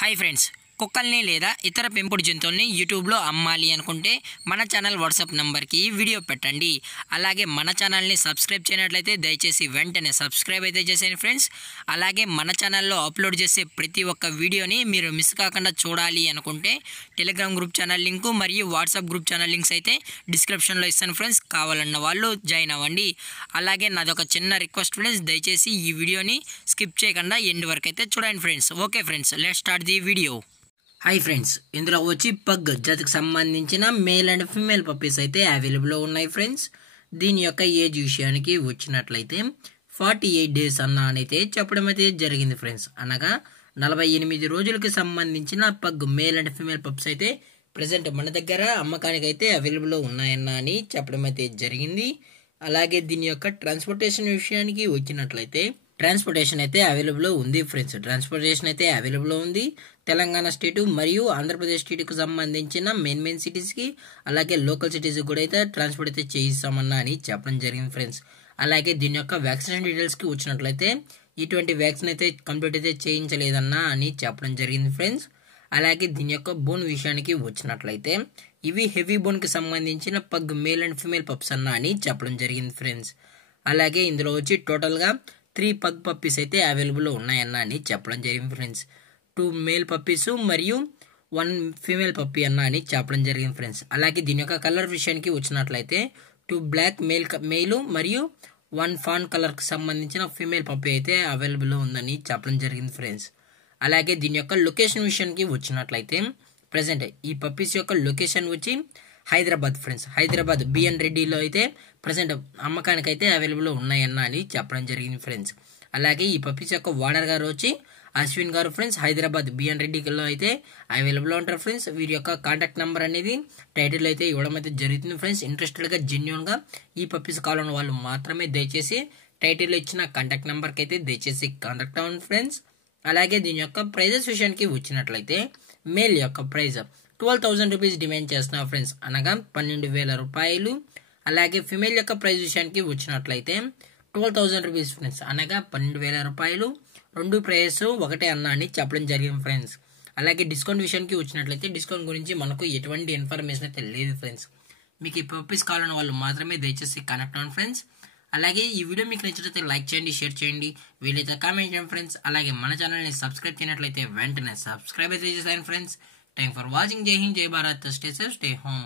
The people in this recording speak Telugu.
హాయ్ ఫ్రెండ్స్, కుక్కల్ని లేదా ఇతర పెంపుడు జంతువుల్ని యూట్యూబ్లో అమ్మాలి అనుకుంటే మన ఛానల్ వాట్సాప్ నెంబర్కి వీడియో పెట్టండి. అలాగే మన ఛానల్ని సబ్స్క్రైబ్ చేయనట్లయితే దయచేసి వెంటనే సబ్స్క్రైబ్ అయితే చేసేయండి ఫ్రెండ్స్. అలాగే మన ఛానల్లో అప్లోడ్ చేసే ప్రతి ఒక్క వీడియోని మీరు మిస్ కాకుండా చూడాలి అనుకుంటే టెలిగ్రామ్ గ్రూప్ ఛానల్ లింకు మరియు వాట్సాప్ గ్రూప్ ఛానల్ లింక్స్ అయితే డిస్క్రిప్షన్లో ఇస్తాను ఫ్రెండ్స్. కావాలన్న వాళ్ళు జాయిన్ అవ్వండి. అలాగే నాదొక చిన్న రిక్వెస్ట్ ఫ్రెండ్స్, దయచేసి ఈ వీడియోని స్కిప్ చేయకుండా ఎండ్ వరకు అయితే చూడండి friends. Okay friends, let's start the video. Hi friends, ఇందులో వచ్చి పగ్ జాతికి సంబంధించిన మేల్ అండ్ ఫీమేల్ పప్పీస్ అయితే అవైలబుల్లో ఉన్నాయి ఫ్రెండ్స్. దీని యొక్క ఏజ్ విషయానికి వచ్చినట్లయితే 48 డేస్ అయితే చెప్పడం అయితే జరిగింది ఫ్రెండ్స్. అనగా 48 రోజులకి సంబంధించిన pug male and female pups అయితే ప్రజెంట్ మన దగ్గర అమ్మకానికి అయితే అవైలబుల్లో ఉన్నాయని చెప్పడం అయితే జరిగింది. అలాగే దీని యొక్క ట్రాన్స్పోర్టేషన్ విషయానికి వచ్చినట్లయితే ట్రాన్స్పోర్టేషన్ అయితే అవైలబుల్ ఉంది ఫ్రెండ్స్. ట్రాన్స్పోర్టేషన్ అయితే అవైలబుల్ ఉంది. తెలంగాణ స్టేటు మరియు ఆంధ్రప్రదేశ్ స్టేట్కి సంబంధించిన మెయిన్ సిటీస్కి అలాగే లోకల్ సిటీస్కి కూడా అయితే ట్రాన్స్పోర్ట్ అయితే చేయిస్తామన్నా అని చెప్పడం జరిగింది ఫ్రెండ్స్. అలాగే దీని యొక్క వ్యాక్సినేషన్ డీటెయిల్స్కి వచ్చినట్లయితే ఇటువంటి వ్యాక్సిన్ అయితే కంప్లీట్ అయితే చేయించలేదన్నా అని చెప్పడం జరిగింది ఫ్రెండ్స్. అలాగే దీని యొక్క బోన్ విషయానికి వచ్చినట్లయితే ఇవి హెవీ బోన్కి సంబంధించిన pug male and female pups అన్నా అని చెప్పడం జరిగింది ఫ్రెండ్స్. అలాగే ఇందులో వచ్చి టోటల్గా 3 పగ్ పప్పీస్ అయితే అవైలబుల్లో ఉన్నాయన్నా అని చెప్పడం జరిగింది ఫ్రెండ్స్. 2 మేల్ పప్పీస్ మరియు 1 ఫీమేల్ పప్పీ అన్నా అని చెప్పడం జరిగింది ఫ్రెండ్స్. అలాగే దీని యొక్క కలర్ విషయానికి వచ్చినట్లయితే 2 బ్లాక్ మేల్ మరియు 1 ఫాన్ కలర్కి సంబంధించిన ఫీమేల్ పప్పీ అయితే అవైలబుల్లో ఉందని చెప్పడం జరిగింది ఫ్రెండ్స్. అలాగే దీని యొక్క లొకేషన్ విషయానికి వచ్చినట్లయితే ప్రజెంట్ ఈ పప్పీస్ యొక్క లొకేషన్ వచ్చి హైదరాబాద్ ఫ్రెండ్స్. హైదరాబాద్ బిఎన్ రెడ్డిలో అయితే ప్రజెంట్ అమ్మకానికి అయితే అవైలబుల్లో ఉన్నాయన్నా అని చెప్పడం జరిగింది ఫ్రెండ్స్. అలాగే ఈ పప్పీస్ యొక్క ఓనర్ గారు వచ్చి అశ్విన్ గారు ఫ్రెండ్స్. హైదరాబాద్ బిఎన్ రెడ్డిలో అయితే అవైలబుల్లో ఉంటారు ఫ్రెండ్స్. వీరి యొక్క కాంటాక్ట్ నెంబర్ అనేది టైటిల్ అయితే ఇవ్వడం అయితే జరుగుతుంది ఫ్రెండ్స్. ఇంట్రెస్టెడ్గా జెన్యున్గా ఈ పప్పీస్ కావాలన్న వాళ్ళు మాత్రమే దయచేసి టైటిల్లో ఇచ్చిన కాంటాక్ట్ నెంబర్కి అయితే దయచేసి కాంటాక్ట్ అవ్వండి ఫ్రెండ్స్. అలాగే దీని యొక్క ప్రైజెస్ విషయానికి వచ్చినట్లయితే మేల్ యొక్క ప్రైజ్ 12,000 రూపీస్ డిమాండ్ చేస్తున్నారు ఫ్రెండ్స్, అనగా 12,000 రూపాయలు. అలాగే ఫిమేల్ యొక్క ప్రైజ్ విషయానికి వచ్చినట్లయితే 12,000 రూపీస్ ఫ్రెండ్స్, అనగా 12,000 రూపాయలు. 2 ప్రైజెస్ ఒకటే అన్నా అని చెప్పడం జరిగింది ఫ్రెండ్స్. అలాగే డిస్కౌంట్ విషయానికి వచ్చినట్లయితే డిస్కౌంట్ గురించి మనకు ఎటువంటి ఇన్ఫర్మేషన్ అయితే లేదు ఫ్రెండ్స్. మీకు ఈ పప్పీస్ కావాలన్న వాళ్ళు మాత్రమే దయచేసి కనెక్ట్ అవ్వండి ఫ్రెండ్స్. అలాగే ఈ వీడియో మీకు నచ్చినట్లయితే లైక్ చేయండి, షేర్ చేయండి, వీలైతే కామెంట్ చేయండి ఫ్రెండ్స్. అలాగే మన ఛానల్ని సబ్స్క్రైబ్ చేయనట్లయితే వెంటనే సబ్స్క్రైబ్ అయితే చేసేయండి friends. Thanks for watching. Jai Hind, Jai Bharat. Stay safe, stay home.